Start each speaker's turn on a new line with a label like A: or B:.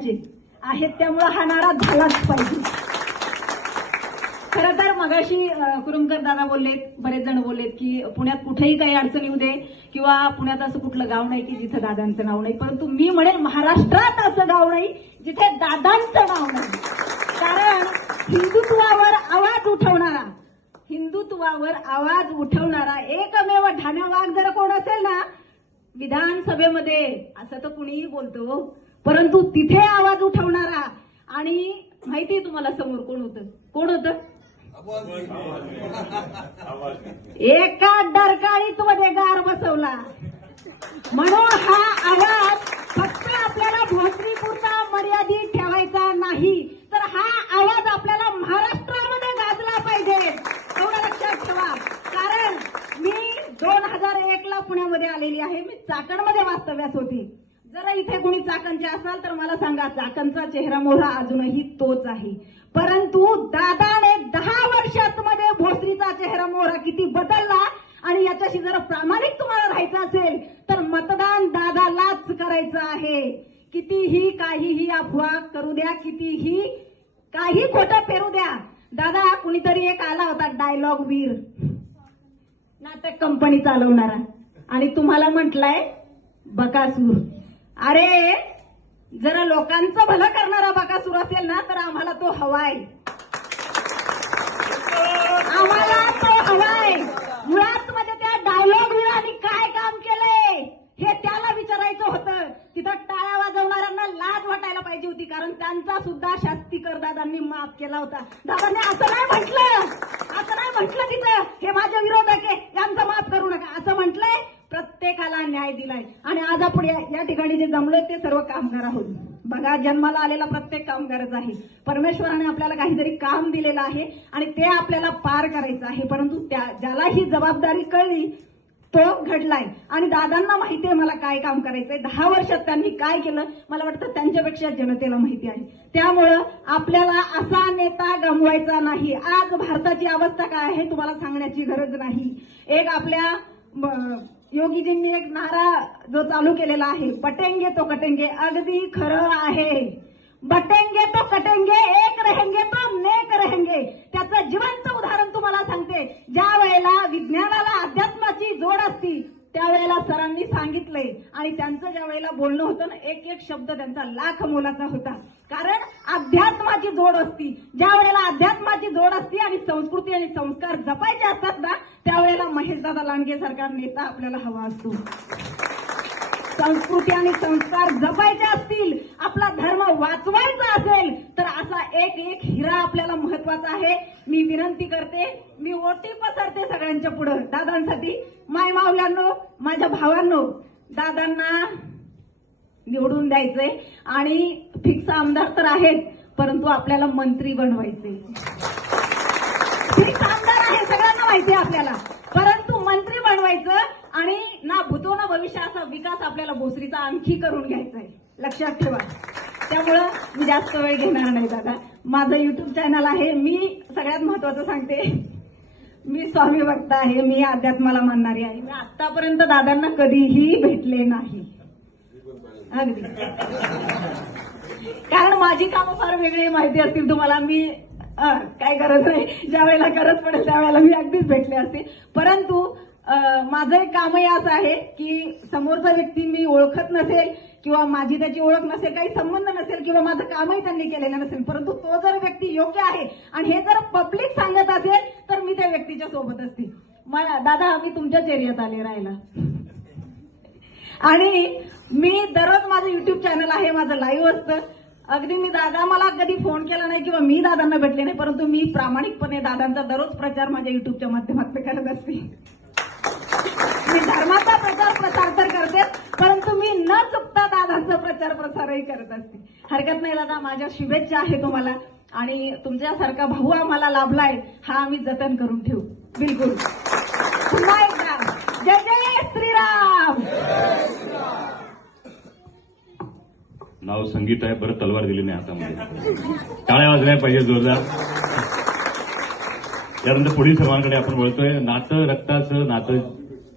A: पुण्याचे आहेत त्यामुळं हा नारा झालाच पाहिजे. खरं तर मगाशी कुरुंकर कुरुमकर दादा बोललेत बरेच जण बोललेत की पुण्यात कुठेही काही अडचण येऊ दे किंवा पुण्यात असं कुठलं गाव नाही की जिथं दादांचं नाव नाही. परंतु मी म्हणेल महाराष्ट्रात असं गाव नाही जिथे दादांचं नाव नाही. कारण हिंदुत्वावर आवाज उठवणारा हिंदुत्वावर आवाज उठवणारा एकमेव ठाण्या वाघ जर कोण असेल ना विधानसभेमध्ये असं तर कुणीही बोलतो हो. परंतु तिथे आवाज उठवणारा आणि माहिती तुम्हाला समोर कोण होतं? कोण होतं? एका डरकाळीत मध्ये गार बसवला. म्हणून हा आवाज फक्त आपल्याला भोसरीपुरता मर्यादित ठेवायचा नाही तर हा आवाज आपल्याला महाराष्ट्रामध्ये गाजला पाहिजे. एवढं लक्षात ठेवा. कारण मी दोन हजार एक ला पुण्यामध्ये आलेली आहे. मी चाकणमध्ये वास्तव्यास होती. जर इथे कोणी चाकणचे असाल तर मला सांगा चाकणचा चेहरा मोहरा अजूनही तोच आहे. परंतु दादाने दहा वर्षात मध्ये भोसरीचा चेहरा मोहरा किती बदलला आणि याच्याशी जर प्रामाणिक तुम्हाला राहायचं असेल तर मतदान दादालाच करायचं आहे. कितीही काहीही अफवा करू द्या कितीही काही खोटं पेरू द्या. दादा कुणीतरी एक आला होता डायलॉग वीर. नाटक कंपनी चालवणारा. आणि तुम्हाला म्हटलंय बकासूर. अरे जरा लोकांचं भलं करणारा बकासूर असेल ना तर आम्हाला तो हवाय आम्हाला तो हवाय मुळात मध्ये त्या डायलॉग विराने काय काम केलंय हे त्याला विचारायचं होतं. तिथं टाळ्या वाजवणाऱ्यांना लाज वाटायला पाहिजे होती कारण त्यांचा सुद्धा शास्ती करदादांनी माफ केला होता. दादांनी असं नाही म्हटलं असं नाही म्हटलं तिथं हे माझे विरोधक आहे यांचं माफ करू नका असं म्हटलंय प्रत्येकाला न्याय दिलाय. आणि आज आपण या ठिकाणी जे जमलोय ते सर्व कामगार आहोत. बघा जन्माला आलेला प्रत्येक कामगारच आहे. परमेश्वराने आपल्याला काहीतरी काम दिलेलं आहे आणि ते आपल्याला पार करायचं आहे. परंतु त्या ज्याला ही जबाबदारी कळली तो घडलाय. आणि दादांना माहिती आहे मला काय काम करायचंय. दहा वर्षात त्यांनी काय केलं? मला वाटतं त्यांच्यापेक्षा जनतेला माहिती आहे. त्यामुळं आपल्याला असा नेता गमवायचा नाही. आज भारताची अवस्था काय आहे तुम्हाला सांगण्याची गरज नाही. एक आपल्या योगीजींनी एक नारा जो चालू केलेला आहे बटेंगे तो कटेंगे अगदी खरं आहे. बटेंगे तो कटेंगे एक रहेंगे तो नेक रहेंगे. त्याचं जिवंत उदाहरण तुम्हाला सांगते ज्या वेळेला विज्ञानाला अध्यात्माची जोड असती वेळेला सरांनी सांगितलंय. आणि त्यांचं ज्या वेळेला बोलणं होतं ना एक एक शब्द त्यांचा लाख मोलाचा होता. कारण अध्यात्माची जोड असती. ज्या वेळेला अध्यात्माची जोड असती आणि संस्कृती आणि संस्कार जपायचे असतात ना त्यावेळेला महेशदादा लांडगे सरकार नेता आपल्याला हवा असतो. संस्कृती आणि संस्कार जपायचे असतील आपला धर्म वाचवायचा असेल तर असा एक एक हिरा आपल्याला महत्त्वाचा आहे. मी विनंती करते मी ओटी पसरते सगळ्यांच्या पुढं. दादांसाठी माय मावल्यांनो माझ्या भावांनो दादांना निवडून द्यायचे आणि फिक्स आमदार तर आहेत परंतु आपल्याला मंत्री बनवायचे फिक्स आमदार आहे सगळ्यांना माहिती आहे आपल्याला परंतु मंत्री बनवायचं आणि ना भूतो ना भविष्य असा विकास आपल्याला भोसरीचा आणखी करून घ्यायचा आहे लक्षात ठेवा. त्यामुळं मी जास्त वेळ घेणार नाही दादा. माझं युट्यूब चॅनल आहे. मी सगळ्यात महत्वाचं सांगते. मी स्वामी भक्त आहे. मी अध्यात्माला मानणारी आहे मी आतापर्यंत दादांना कधीही भेटले नाही. अगदी. कारण माझी कामं फार वेगळी माहिती असतील तुम्हाला. मी काय गरज नाही. ज्या वेळेला गरज पडेल त्यावेळेला मी अगदीच भेटले असते. परंतु माझं एक कामही असं आहे की समोरचा व्यक्ती मी ओळखत नसेल किंवा माझी त्याची ओळख नसेल काही संबंध नसेल किंवा माझं कामही त्यांनी केलेलं नसेल परंतु तो जर व्यक्ती योग्य आहे आणि हे जर पब्लिक सांगत असेल तर मी त्या व्यक्तीच्या सोबत असते. मला दादा मी तुमच्याच एरियात आले राहायला. आणि मी दररोज माझं युट्यूब चॅनल आहे माझं लाईव्ह असतं. अगदी मी दादा मला कधी फोन केला नाही किंवा मी दादांना भेटले नाही परंतु मी प्रामाणिकपणे दादांचा दररोज प्रचार माझ्या युट्यूबच्या माध्यमातून करत असते. मी धर्माचा प्रचार प्रसार तर करते परंतु मी न चुकता दादांचा प्रचार प्रसारही करत असते. हरकत नाही दादा माझ्या शुभेच्छा आहे तुम्हाला आणि तुमच्यासारखा भाऊ आम्हाला लाभलाय हा आम्ही जतन करून ठेवू. बिलकुल. पुन्हा एकदा. जय जय श्रीराम!
B: नाव संगीत आहे बरं तलवार दिली नाही हातामध्ये. टाळ्या वाजल्या पाहिजे जोरदार. त्यानंतर पुढील सर्वांकडे आपण वळतोय. नातं रक्ताचं नातं